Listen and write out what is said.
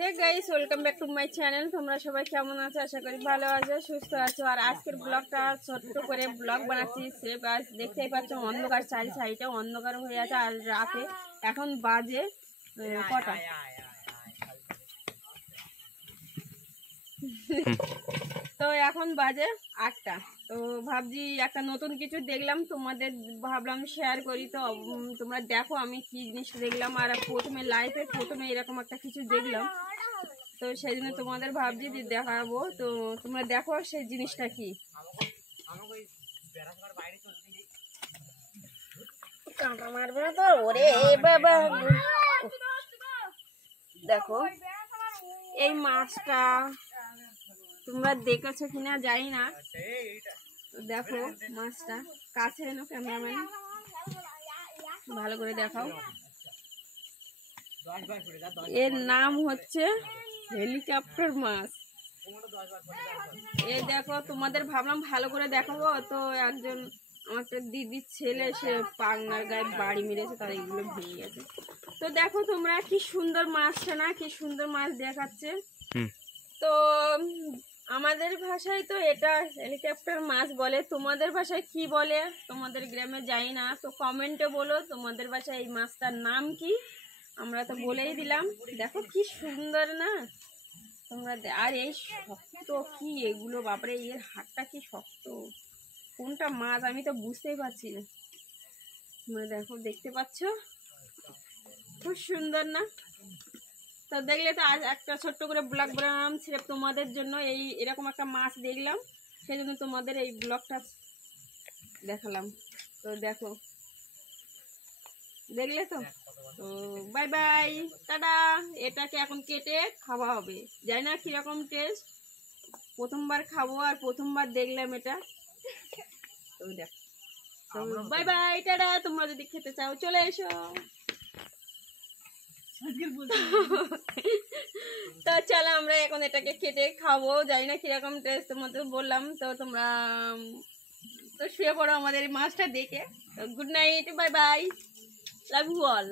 Hey guys, welcome back to my channel. তোমরা সবাই কেমন আছো? আশা করি ভালো আছো, সুস্থ আছো। আর আজকের ব্লগটা ছোট্ট করে ব্লগ বানাচ্ছি। সে গাছ দেখতেই পাচ্ছ, অন্ধকার, চারি সাইডে অন্ধকার হয়ে আছে। আর রাতে এখন বাজে কটা, তো এখন বাজে 8টা। তো ভাবছি একটা নতুন কিছু দেখলাম, তোমাদের ভাবলাম শেয়ার করি। তো তোমরা দেখো আমি কি জিনিস দেখলাম। আর প্রথমে এরকম একটা কিছু দেখলাম, তো সেই জন্য তোমাদের ভাবছি যে দেখাবো। তো তোমরা দেখো সেই জিনিসটা কি। মারবে না তো, ওরে বাবা। দেখো এই মাছটা তোমরা দেখেছো কিনা জানি না। দেখো মাছটা কাছে এনো, ক্যামেরাম্যান ভালো করে দেখাও। এর নাম হচ্ছে হেলিকপ্টার মাছ। এই দেখো, তোমাদের ভাবলাম ভালো করে দেখাবো। তো একজন আমার একটা দিদির ছেলে, সে পাংনার গায়ে বাড়ি মেরেছে, তার এগুলো ভেঙে গেছে। তো দেখো তোমরা, কি সুন্দর মাছটা না, কি সুন্দর মাছ দেখাচ্ছে। তো আমাদের ভাষায় তো এটা হেলিকপ্টার মাছ বলে, তোমাদের ভাষায় কি বলে তোমাদের গ্রামে যাই না। তো কমেন্টে বলো তোমাদের ভাষায় এই মাছটার নাম কি। আমরা তো বলেই দিলাম। দেখো কি সুন্দর না তোমরা। আর এই শক্ত কি এগুলো, বাপরে, এর হাতটা কি শক্ত। কোনটা মাছ আমি তো বুঝতেই পারছি না। তোমরা দেখো, দেখতে পাচ্ছ খুব সুন্দর না। তো দেখলে তো আজ একটা ছোট্ট করে ব্লগ বানালাম সিরেপ তোমাদের জন্য। এরকম একটা মাছ দেখলাম, সেই জন্য তোমাদের এই ব্লগটা দেখালাম। তো দেখো, দেখলে তো। তো বাই বাই, টাটা। এটাকে এখন কেটে খাওয়া হবে, জানি না কিরকম টেস্ট। প্রথমবার খাবো আর প্রথমবার দেখলাম এটা। তো দেখো, বাই বাই, টাটা। তোমরা যদি খেতে চাও চলে এসো। তো চলো আমরা এখন এটাকে কেটে খাবো, জানি না কিরকম টেস্ট, তোমাদের বললাম। তো তোমরা তো শুয়ে পড়ো আমাদের এই মাছটা দেখে। তো good night, bye bye, love you all.